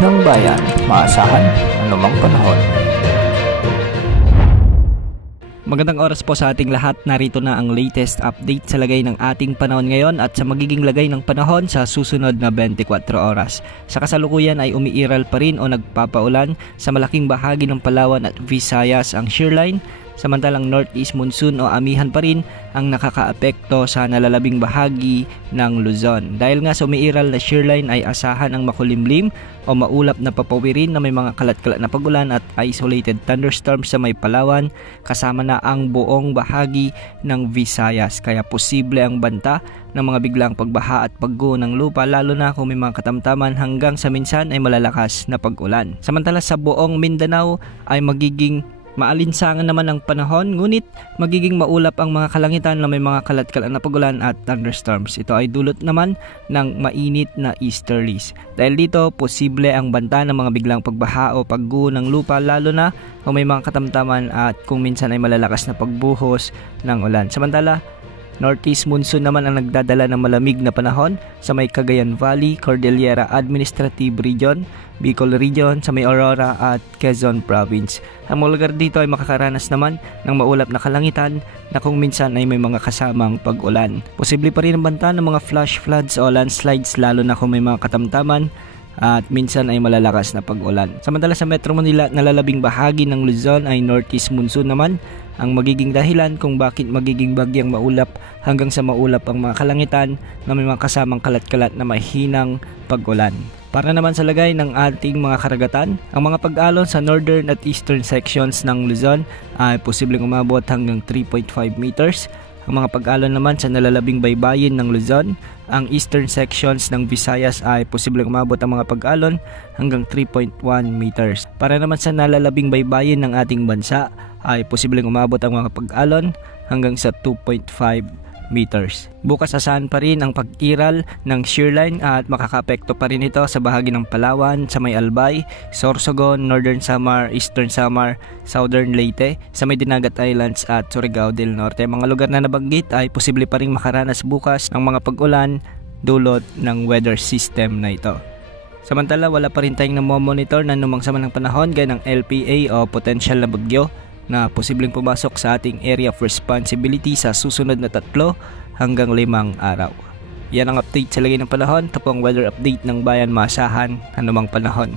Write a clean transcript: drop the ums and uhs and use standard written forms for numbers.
ng bayan, maasahan anumang panahon. Magandang oras po sa ating lahat. Narito na ang latest update sa lagay ng ating panahon ngayon at sa magiging lagay ng panahon sa susunod na 24 oras. Sa kasalukuyan ay umiiral pa rin o nagpapaulan sa malaking bahagi ng Palawan at Visayas ang shearline. Samantalang northeast monsoon o amihan pa rin ang nakakaapekto sa nalalabing bahagi ng Luzon. Dahil nga sa umiiral na shearline ay asahan ang makulimlim o maulap na papawirin na may mga kalat-kalat na pagulan at isolated thunderstorms sa may Palawan kasama na ang buong bahagi ng Visayas. Kaya posible ang banta ng mga biglang pagbaha at pagguho ng lupa lalo na kung may mga katamtaman hanggang sa minsan ay malalakas na pag-ulan. Samantala sa buong Mindanao ay magiging maalinsangan naman ang panahon, ngunit magiging maulap ang mga kalangitan na may mga kalat-kalat na pagulan at thunderstorms. Ito ay dulot naman ng mainit na easterlies. Dahil dito, posible ang banta ng mga biglang pagbaha o pagguho ng lupa lalo na kung may mga katamtaman at kung minsan ay malalakas na pagbuhos ng ulan. Samantala, northeast monsoon naman ang nagdadala ng malamig na panahon sa may Cagayan Valley, Cordillera Administrative Region, Bicol Region, sa may Aurora at Quezon Province. Ang mga lugar dito ay makakaranas naman ng maulap na kalangitan na kung minsan ay may mga kasamang pag-ulan. Posible pa rin ang banta ng mga flash floods o landslides lalo na kung may mga katamtaman at minsan ay malalakas na pag-ulan. Samantala sa Metro Manila, nalalabing bahagi ng Luzon ay northeast monsoon naman ang magiging dahilan kung bakit magiging bagyang maulap hanggang sa maulap ang mga kalangitan na may mga kasamang kalat-kalat na mahinang pag-ulan. Para naman sa lagay ng ating mga karagatan, ang mga pag-alon sa northern at eastern sections ng Luzon ay posibleng umabot hanggang 3.5 meters. Ang mga pag-alon naman sa nalalabing baybayin ng Luzon, ang eastern sections ng Visayas ay posibleng umabot ang mga pag-alon hanggang 3.1 meters. Para naman sa nalalabing baybayin ng ating bansa ay posibleng umabot ang mga pag-alon hanggang sa 2.5 meters. Bukas asahan pa rin ang pag-iral ng shearline at makakaapekto pa rin ito sa bahagi ng Palawan, sa may Albay, Sorsogon, Northern Samar, Eastern Samar, Southern Leyte, sa may Dinagat Islands at Surigao del Norte. Mga lugar na nabanggit ay posible pa rin makaranas bukas ng mga pag-ulan dulot ng weather system na ito. Samantala, wala pa rin tayong namomonitor na anumang sama ng panahon gaya ng LPA o potential na bagyo na posibleng pumasok sa ating area of responsibility sa susunod na 3 hanggang 5 araw. Yan ang update sa lagay ng panahon. Ito po ang weather update ng bayan, maasahan anumang panahon.